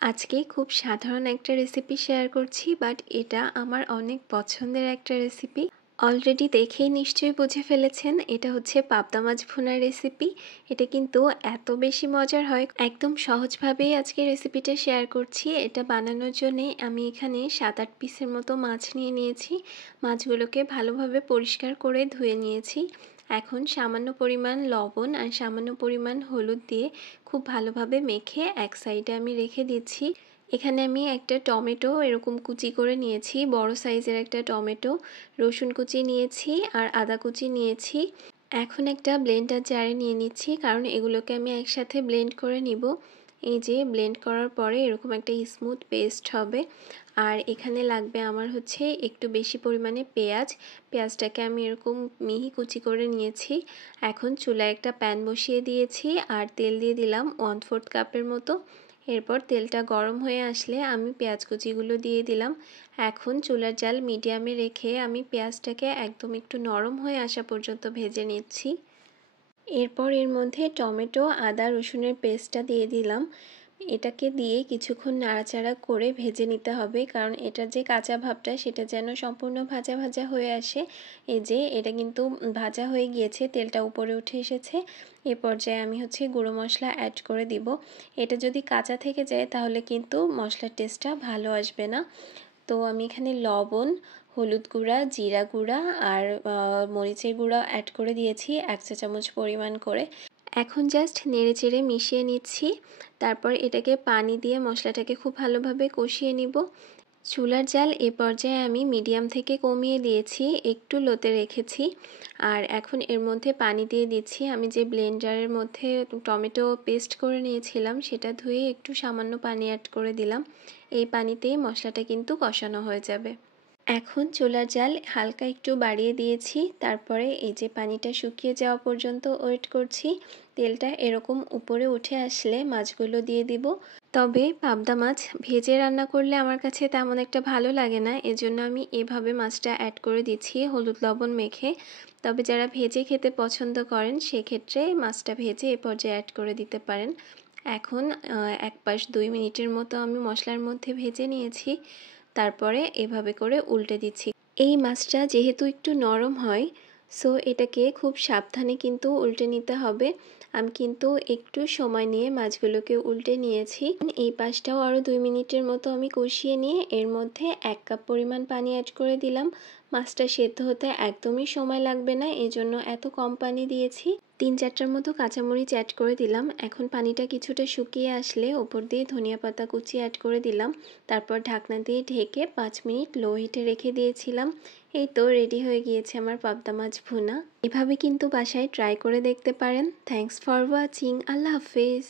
আজকে খুব সাধারণ একটা রেসিপি শেয়ার করছি, বাট এটা আমার অনেক পছন্দের একটা রেসিপি। অলরেডি দেখেই নিশ্চয়ই বুঝে ফেলেছেন, এটা হচ্ছে পাবদা মাছ ভুনার রেসিপি। এটা কিন্তু এত বেশি মজার হয়, একদম সহজভাবেই আজকে রেসিপিটা শেয়ার করছি। এটা বানানোর জন্যে আমি এখানে 7-8 পিসের মতো মাছ নিয়ে নিয়েছি। মাছগুলোকে ভালোভাবে পরিষ্কার করে ধুয়ে নিয়েছি। এখন সামান্য পরিমাণ লবণ আর সামান্য পরিমাণ হলুদ দিয়ে খুব ভালোভাবে মেখে এক সাইডে আমি রেখে দিচ্ছি। এখানে আমি একটা টমেটো এরকম কুচি করে নিয়েছি, বড় সাইজের একটা টমেটো, রসুন কুচি নিয়েছি আর আদা কুচি নিয়েছি। এখন একটা ব্লেন্ডার জারে নিয়ে নিচ্ছি, কারণ এগুলোকে আমি একসাথে ব্লেন্ড করে নিব। এই যে ব্লেন্ড করার পরে এরকম একটা স্মুথ পেস্ট হবে। আর এখানে লাগবে আমার হচ্ছে একটু বেশি পরিমাণে পেঁয়াজটাকে আমি এরকম মিহি কুচি করে নিয়েছি। এখন চুলায় একটা প্যান বসিয়ে দিয়েছি আর তেল দিয়ে দিলাম 1/4 কাপের মতো। এরপর তেলটা গরম হয়ে আসলে আমি পেঁয়াজ কুচিগুলো দিয়ে দিলাম। এখন চুলার জাল মিডিয়ামে রেখে আমি পেঁয়াজটাকে একদম একটু নরম হয়ে আসা পর্যন্ত ভেজে নিচ্ছি। এরপর এর মধ্যে টমেটো, আদা, রসুনের পেস্টটা দিয়ে দিলাম। এটাকে দিয়ে কিছুক্ষণ নাড়াচাড়া করে ভেজে নিতে হবে, কারণ এটার যে কাঁচা ভাবটা সেটা যেন সম্পূর্ণ ভাজা ভাজা হয়ে আসে। এই যে এটা কিন্তু ভাজা হয়ে গিয়েছে, তেলটা উপরে উঠে এসেছে। এ পর্যায়ে আমি হচ্ছে গুঁড়ো মশলা অ্যাড করে দিব। এটা যদি কাঁচা থেকে যায় তাহলে কিন্তু মশলার টেস্টটা ভালো আসবে না। তো আমি এখানে লবণ, হলুদ গুঁড়া, জিরা গুঁড়া আর মরিচের গুঁড়া অ্যাড করে দিয়েছি 1 চা চামচ পরিমাণ করে। এখন জাস্ট নেড়েচেড়ে মিশিয়ে নিচ্ছি। তারপর এটাকে পানি দিয়ে মশলাটাকে খুব ভালোভাবে কষিয়ে নিব। চুলার জাল এ পর্যায়ে আমি মিডিয়াম থেকে কমিয়ে দিয়েছি, একটু লোতে রেখেছি। আর এখন এর মধ্যে পানি দিয়ে দিচ্ছি। আমি যে ব্লেন্ডারের মধ্যে টমেটো পেস্ট করে নিয়েছিলাম সেটা ধুয়ে একটু সামান্য পানি অ্যাড করে দিলাম। এই পানিতেই মশলাটা কিন্তু কষানো হয়ে যাবে। এখন চুলার জাল হালকা একটু বাড়িয়ে দিয়েছি। তারপরে এই যে পানিটা শুকিয়ে যাওয়া পর্যন্ত ওয়েট করছি। তেলটা এরকম উপরে উঠে আসলে মাছগুলো দিয়ে দিব। তবে পাবদা মাছ ভেজে রান্না করলে আমার কাছে তেমন একটা ভালো লাগে না, এজন্য আমি এভাবে মাছটা অ্যাড করে দিচ্ছি হলুদ লবণ মেখে। তবে যারা ভেজে খেতে পছন্দ করেন সেক্ষেত্রে মাছটা ভেজে এ পর্যায়ে অ্যাড করে দিতে পারেন। এখন এক পাশ 2 মিনিটের মতো আমি মশলার মধ্যে ভেজে নিয়েছি। তারপরে এভাবে করে উল্টে দিচ্ছি। এই মাছটা যেহেতু একটু নরম হয়, সো এটাকে খুব সাবধানে কিন্তু উল্টে নিতে হবে। আমি কিন্তু একটু সময় নিয়ে মাছগুলোকে উল্টে নিয়েছি। এই পাশটাও আরও 2 মিনিটের মতো আমি কষিয়ে নিয়ে এর মধ্যে 1 কাপ পরিমাণ পানি অ্যাড করে দিলাম। মাছটা সেদ্ধ হতে একদমই সময় লাগবে না, এজন্য এত কম পানি দিয়েছি। 3-4টার মতো কাঁচামরিচ অ্যাড করে দিলাম। এখন পানিটা কিছুটা শুকিয়ে আসলে ওপর দিয়ে ধনিয়া পাতা কুচি অ্যাড করে দিলাম। তারপর ঢাকনা দিয়ে ঢেকে 5 মিনিট লো হিটে রেখে দিয়েছিলাম। এই তো রেডি হয়ে গিয়েছে আমার পাবদা মাছ ভুনা। এভাবে কিন্তু বাসায় ট্রাই করে দেখতে পারেন। Thanks for watching. আল্লাহ হাফেজ।